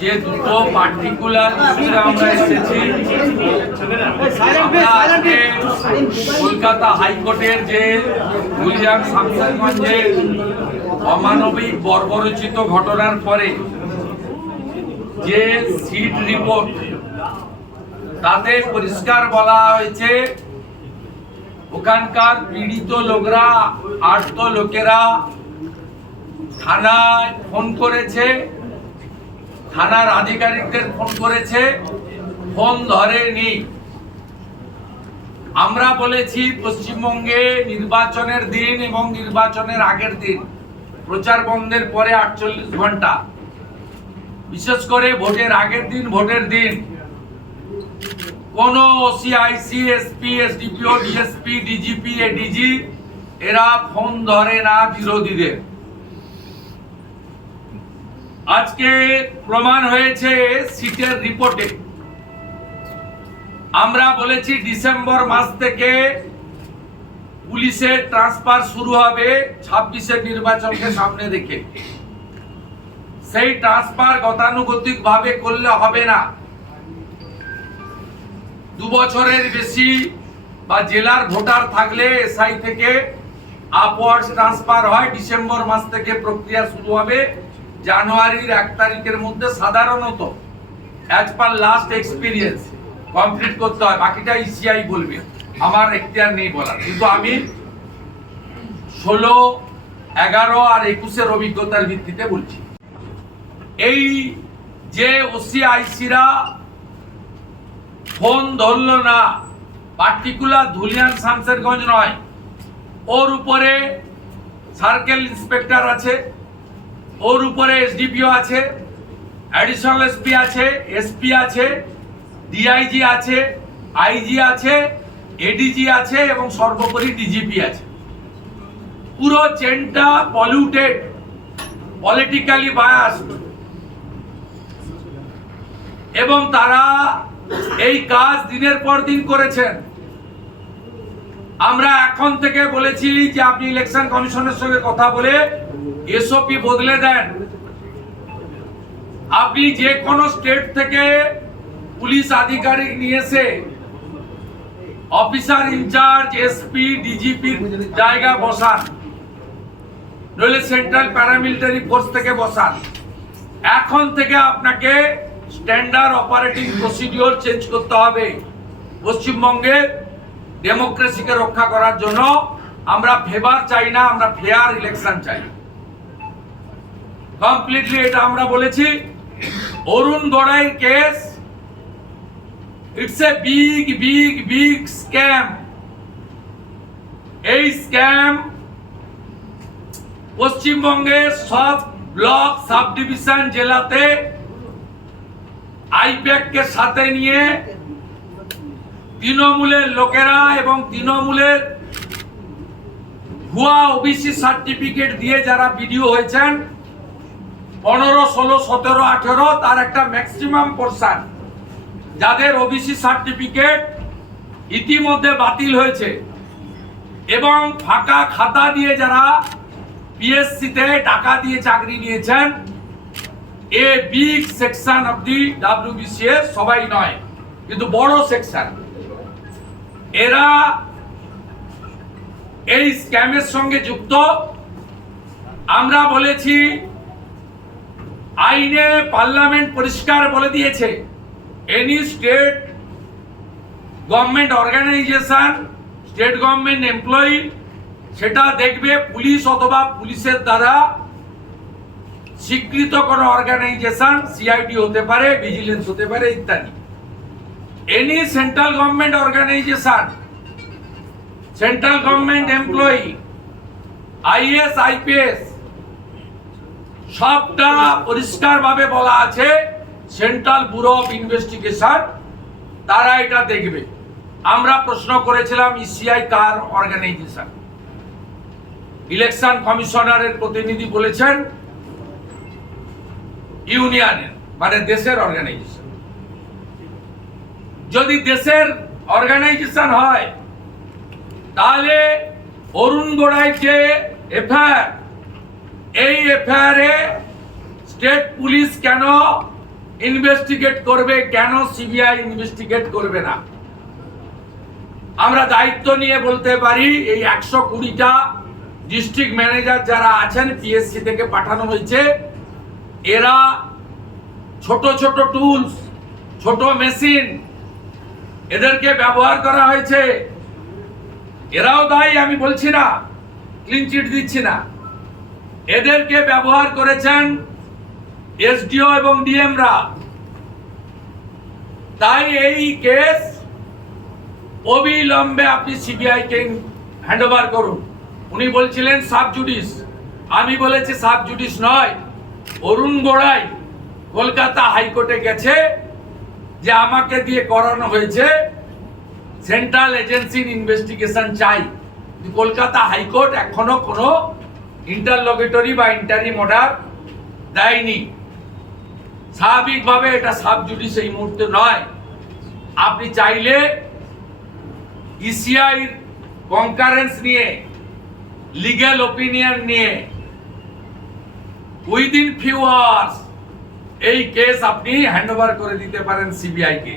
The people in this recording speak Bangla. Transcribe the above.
যে দুটো পার্টিকুলার ইস্যুতে আমরা এসেছি কলকাতা হাইকোর্টের যে গুলিয়ান শামসারগঞ্জের অমানবিক বর্বরচিত ঘটনার পরে যে সিট রিপোর্ট তাতে পরিষ্কার বলা হয়েছে ওখানকার পীড়িত লোকরা আর্ত লোকেরা থানায় ফোন করেছে। থানার আধিকারিকদের ফোন করেছে, ফোন ধরেনি। আমরা বলেছি পশ্চিমবঙ্গে নির্বাচনের দিন এবং নির্বাচনের আগের দিন, প্রচার বন্ধের পরে আটচল্লিশ ঘণ্টা। বিশেষ করে ভোটের আগের দিন, ভোটের দিন। কোন OCIC SP SDPO DSP DGP ADG এরা ফোন ধরে না বিরোধীদের। আজকে প্রমাণ হয়েছে সিটের রিপোর্টে। আমরা বলেছি ডিসেম্বর মাস থেকে পুলিশের ট্রান্সফার শুরু হবে ছাব্বিশের নির্বাচনকে সামনে রেখে। সেই ট্রান্সফার গতানুগতিক ভাবে করলে হবে না। দু বছরের বেশি বা জেলার ভোটার থাকলে এসআই থেকে আপওয়ার্ডস ট্রান্সফার হয়, ডিসেম্বর মাস থেকে প্রক্রিয়া শুরু হবে। জানুয়ারির এক তারিখের মধ্যে সাধারণত as per last experience complete করতে হয়, বাকিটা ইসিআই বলবে। আমার এখতিয়ার নেই বলার। কিন্তু আমি ষোলো, এগারো আর একুশের অভিজ্ঞতার ভিত্তিতে বলছি। এই যে ওসিআইসিরা ফোন ধরলো না পার্টিকুলার ধুলিয়ান শামসেরগঞ্জ নয়, ওর উপরে সার্কেল ইন্সপেক্টর আছে। ওর উপরে এসডিপিও আছে অ্যাডিশনাল এসপি আছে এসপি আছে ডিআইজি আছে আইজি আছে এডিজি আছে এবং সর্বোপরি ডিজিপি আছে। পুরো চেনটা পলিউটেড পলিটিক্যালি বায়াসড এবং তারা এই কাজ দিনের পর দিন করেছেন। আমরা এখন থেকে বলেছি যে আপনি ইলেকশন কমিশনের সঙ্গে কথা বলে এসওপি বদলে দেন। আপনি যে কোনো স্টেট থেকে পুলিশ আধিকারিক নিয়ে এসে অফিসার ইনচার্জ এসপি ডিজিপির জায়গা বসান। নইলে সেন্ট্রাল প্যারামিলিটারি ফোর্স থেকে বসান। এখন থেকে আপনাকে স্ট্যান্ডার্ড অপারেটিং প্রসিডিওর চেঞ্জ করতে হবে। পশ্চিমবঙ্গের ডেমোক্রেসিকে রক্ষা করার জন্য আমরা ফেভার চাই না, আমরা ফেয়ার ইলেকশন চাই। কমপ্লিটলি এটা আমরা বলেছি। Arun গড়াইয়ের case it's a big big big scam এই স্ক্যাম পশ্চিমবঙ্গের সব ব্লক সাব ডিভিশন জেলাতে আইপ্যাককে সাথে নিয়ে তৃণমূলের লোকেরা এবং তৃণমূলের ভুয়া ওবিসি সার্টিফিকেট দিয়ে যারা বিডিও হয়েছেন, পনেরো, ষোলো, সতেরো, আঠেরো, তার একটা ম্যাক্সিমাম পোর্শন যাদের ওবিসি সার্টিফিকেট ইতিমধ্যে বাতিল হয়েছে এবং ফাঁকা খাতা দিয়ে যারা পিএসসিতে টাকা দিয়ে চাকরি নিয়েছেন, a big section of the WBCS সবাই নয়, কিন্তু বড় সেকশন এরা এই স্ক্যামের সঙ্গে যুক্ত। আমরা বলেছি, আইনে পার্লামেন্ট পরিষ্কার বলে দিয়েছে। Any state government organisation state government employee সেটা দেখবে পুলিশ অথবা পুলিশের দ্বারা স্বীকৃত কোন অর্গানাইজেশন সিআইডি হতে পারে ভিজিলেন্স হতে পারে, ইত্যাদি। Any central government organisation central government employee IAS IPS সবটা পরিষ্কারভাবে বলা আছে সেন্ট্রাল ব্যুরো অফ ইনভেস্টিগেশন তারা এটা দেখবে। আমরা প্রশ্ন করেছিলাম ইসিআই কার অর্গানাইজেশন ইলেকশন কমিশনারের প্রতিনিধি বলেছেন ইউনিয়নের মানে দেশের অর্গানাইজেশন যদি দেশের অর্গানাইজেশন হয়, তাহলে অরুণ গোড়াই যে এফআইআর, এই এফআইআর স্টেট পুলিশ কেন ইনভেস্টিগেট করবে, কেন সিবিআই ইনভেস্টিগেট করবে না? আমরা দায়িত্ব নিয়ে বলতে পারি, এই একশো কুড়িটা ডিস্ট্রিক্ট ম্যানেজার যারা আছেন পিএসসি থেকে পাঠানো হয়েছে, এরা ছোট ছোট টুলস ছোট মেশিন এদেরকে ব্যবহার করা হয়েছে। এরাও দায়ী আমি বলছি না ক্লিন চিট দিচ্ছি না। এদেরকে ব্যবহার করেছেন এসডিও এবং ডিএমরা। তাই এই কেস অবিলম্বে আপনি সিবিআই কে হ্যান্ড ওভার করুন। উনি বলছিলেন সাব জুডিস আমি বলেছি সাব জুডিস নয়, অরুণ গোড়াই, কলকাতা হাইকোর্টে গেছে। যে আমাকে দিয়ে করানো হয়েছে সেন্ট্রাল এজেন্সির ইনভেস্টিগেশন চাই। কলকাতা হাইকোর্ট এখনও কোনো ইন্টারলগেটরি বা ইন্টারিম অর্ডার দেয়নি। স্বাভাবিকভাবে এটা সাব জুডিস এই মুহূর্তে নয়। আপনি চাইলে ইসিআই কনকারেন্স নিয়ে লিগ্যাল ওপিনিয়ন নিয়ে উইদিন ফিউ আওয়ার্স এই কেস আপনি হ্যান্ডওভার করে দিতে পারেন সিবিআই কে।